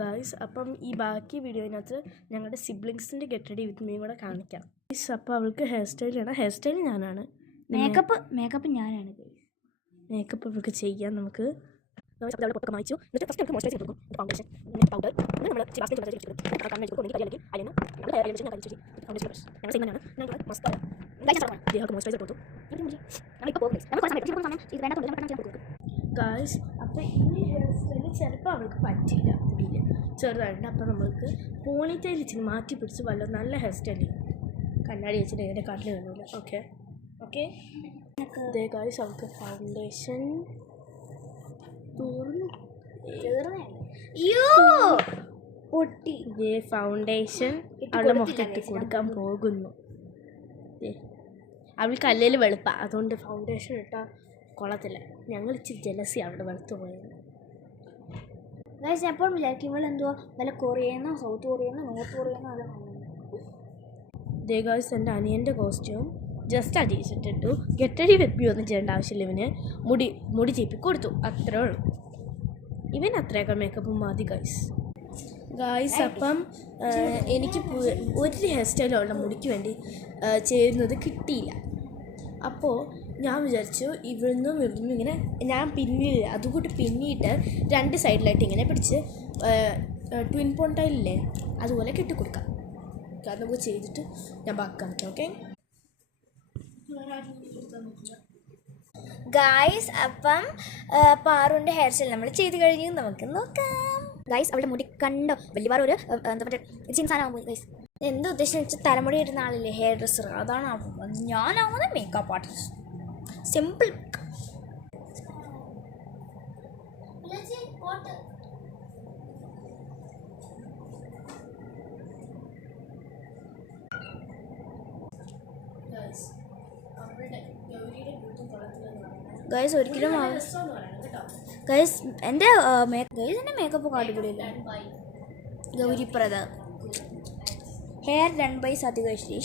Guys അപ്പം ഈ ബാക്കി വീഡിയോയിനകത്ത് ഞങ്ങളുടെ സിബ്ലിങ്സിൻ്റെ ഗെറ്റ് റെഡി വിത്ത് മീയും കൂടെ കാണിക്കാം. ഗൈസ് അപ്പോൾ അവൾക്ക് ഹെയർ സ്റ്റൈൽ ചെയ്യണം. ഹെയർ സ്റ്റൈൽ ഞാനാണ്. മേക്കപ്പ് ഞാനാണ്. മേക്കപ്പ് അവൾക്ക് ചെയ്യാം നമുക്ക്. പൊട്ടൊക്കെ വാങ്ങിച്ചു. എന്നിട്ട് ഫസ്റ്റ് നമുക്ക് മോയ്സ്ചറൈസർ കൊടുക്കും. ഫൗണ്ടേഷൻ, പൗഡർ, നമ്മൾ ഫൗണ്ടേഷൻ മോയ്സ്ചറൈസർ കൊടുത്തു. ഗായ്സ് അപ്പോൾ ഈ ഹെയർ സ്റ്റൈൽ ചിലപ്പോൾ അവൾക്ക് പറ്റില്ല മുടിയിൽ ചെറുതായിട്ട്. അപ്പോൾ നമ്മൾക്ക് പോണിറ്റെയിൽ ഇച്ചിരി മാറ്റി പിടിച്ച് വല്ല നല്ല ഹെയർ സ്റ്റൈൽ കണ്ണാടി വെച്ചിട്ട് ഇതിൻ്റെ കാട്ടിൽ കാണില്ല. ഓക്കെ ഓക്കെ അതേ ഗായ്സ് അവൾക്ക് ഫൗണ്ടേഷൻ ഫൗണ്ടേഷൻ അവളുടെ മുഖത്തിട്ട് കൊടുക്കാൻ പോകുന്നു. അവൾക്ക് അല്ലേലും വെളുപ്പാണ്, അതുകൊണ്ട് ഫൗണ്ടേഷൻ ഇട്ടാൽ കൊള്ളത്തില്ല. ഞങ്ങൾ ഇച്ചിരി ജലസി അവിടെ വെളുത്തു പോയത്. ഗൈസ് എപ്പോഴും വിചാരിക്കും ഇവളെന്തോ വല്ല കൊറിയന്നോ സൗത്ത് കൊറിയന്നോ നോർത്ത് കൊറിയന്നോ അല്ല. ദേ ഗൈസ് എൻ്റെ അനിയൻ്റെ കോസ്റ്റ്യൂം ജസ്റ്റ് ആ ടീഷർട്ടിട്ടു. ഗെറ്റടി വെപ്പി ഒന്നും ചെയ്യേണ്ട ആവശ്യമില്ല. ഇവന് മുടി ചീപ്പി കൊടുത്തു, അത്രേ ഉള്ളൂ. ഇവൻ അത്രയൊക്കെ മേക്കപ്പ് മതി ഗായ്സ്. അപ്പം എനിക്ക് ഒരു ഹെയർ സ്റ്റൈലുള്ള മുടിക്ക് വേണ്ടി ചേരുന്നത് കിട്ടിയില്ല. അപ്പോൾ ഞാൻ വിചാരിച്ചു ഇവിടുന്നും ഇങ്ങനെ ഞാൻ പിന്നില്ല, അതുകൂട്ട് പിന്നിയിട്ട് രണ്ട് സൈഡിലായിട്ട് ഇങ്ങനെ പിടിച്ച് ട്വിൻ പോണ്ടയില്ലേ അതുപോലെ കെട്ടിക്കൊടുക്കാം. അത് നമുക്ക് ചെയ്തിട്ട് ഞാൻ ബാക്കാം. ഓക്കെ ഗായ്സ് അപ്പം പാറുവിൻ്റെ ഹെയർ സ്റ്റൈൽ നമ്മൾ ചെയ്ത് കഴിഞ്ഞു. നമുക്ക് നോക്കാം. ഗൈസ് അവളുടെ മുടി കണ്ടോ, വലിയ പാറ ഒരു എന്താ മറ്റേ ചിൻസാനാകുമ്പോൾ ഗൈസ് എന്താ ഉദ്ദേശം വെച്ചാൽ തലമുടി ഇടുന്ന ആളില്ലേ ഹെയർ ഡ്രസ്സർ, അതാണ് ആവുന്നത്. ഞാനാവുന്നത് മേക്കപ്പ് ആർട്ടിസ്റ്റ്. സിമ്പിൾ. ഗൈസ് ഒരിക്കലും ഗൈസ് എൻ്റെ മേക്കപ്പ് കാട്ടുകൂടിയില്ല. Gauriprada hair done by സത്യകശ്രീ.